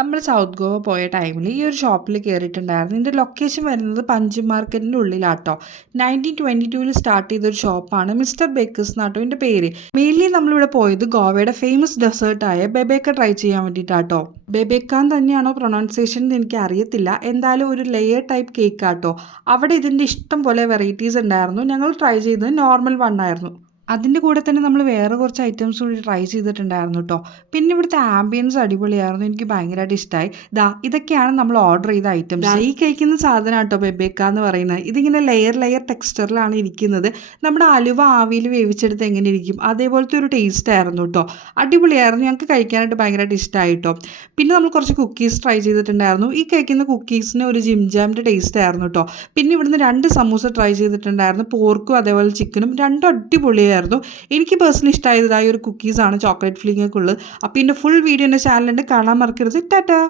നമ്മൾ സൗത്ത് ഗോവ പോയ ടൈമിൽ ഈ ഒരു ഷോപ്പിൽ കയറിയിട്ടുണ്ടായിരുന്നു ഇതിന്റെ ലൊക്കേഷൻ വരുന്നത് പഞ്ച് മാർക്കറ്റിന്റെ ഉള്ളിലാട്ടോ. നയന്റീൻ ട്വന്റി ടൂവിൽ സ്റ്റാർട്ട് ചെയ്തൊരു ഷോപ്പാണ് മിസ്റ്റർ ബേക്കേഴ്സ് എന്നാട്ടോ ഇതിന്റെ പേര്. മെയിൻലി നമ്മളിവിടെ പോയത് ഗോവയുടെ ഫേമസ് ഡെസേർട്ടായ ബെബേക്ക ട്രൈ ചെയ്യാൻ വേണ്ടിയിട്ടാട്ടോ ബെബേക്കാൻ തന്നെയാണോ പ്രൊണൗൺസിയേഷൻ എന്ന് എനിക്ക് അറിയത്തില്ല. എന്തായാലും ഒരു ലെയർ ടൈപ്പ് കേക്ക് ആട്ടോ. അവിടെ ഇതിന്റെ ഇഷ്ടം പോലെ വെറൈറ്റീസ് ഉണ്ടായിരുന്നു. ഞങ്ങൾ ട്രൈ ചെയ്തത് നോർമൽ വൺ ആയിരുന്നു. അതിന്റെ കൂടെ തന്നെ നമ്മൾ വേറെ കുറച്ച് ഐറ്റംസ് കൂടി ട്രൈ ചെയ്തിട്ടുണ്ടായിരുന്നു കേട്ടോ പിന്നെ ഇവിടുത്തെ ആംബിയൻസ് അടിപൊളിയായിരുന്നു എനിക്ക് ഭയങ്കരമായിട്ട് ഇഷ്ടമായി ദാ ഇതൊക്കെയാണ് നമ്മൾ ഓർഡർ ചെയ്ത ഐറ്റംസ് ഈ കഴിക്കുന്ന സാധനം കേട്ടോ ബെബേക്ക എന്ന് പറയുന്നത്. ഇതിങ്ങനെ ലെയർ ലെയർ ടെക്സ്ചറിലാണ് ഇരിക്കുന്നത്. നമ്മുടെ അലുവ ആവിയിൽ വേവിച്ചെടുത്ത് എങ്ങനെ ഇരിക്കും? അതേപോലത്തെ ഒരു ടേസ്റ്റ് ആയിരുന്നു കേട്ടോ അടിപൊളിയായിരുന്നു ഞങ്ങൾക്ക് കഴിക്കാനായിട്ട് ഭയങ്കരമായിട്ട് ഇഷ്ടമായി കേട്ടോ പിന്നെ നമ്മൾ കുറച്ച് കുക്കീസ് ട്രൈ ചെയ്തിട്ടുണ്ടായിരുന്നു. ഈ കഴിക്കുന്ന കുക്കീസിന് ഒരു ജിം ജാമിന്റെ ടേസ്റ്റ് ആയിരുന്നു കേട്ടോ പിന്നെ ഇവിടുന്ന് രണ്ട് സമൂസ ട്രൈ ചെയ്തിട്ടുണ്ടായിരുന്നു. പോർക്കും അതേപോലെ ചിക്കനും രണ്ടും അടിപൊളിയായിരുന്നു. എനിക്ക് പേഴ്സണലി ഇഷ്ടമായത് ഇതായ ഒരു കുക്കീസാണ് ചോക്ലേറ്റ് ഫ്ലിങ്ങൊക്കെ ഉള്ളത്. അപ്പോൾ ഇതിന്റെ ഫുൾ വീഡിയോ എന്റെ ചാനലുണ്ട് കാണാൻ മറക്കരുത്. ടാറ്റാ.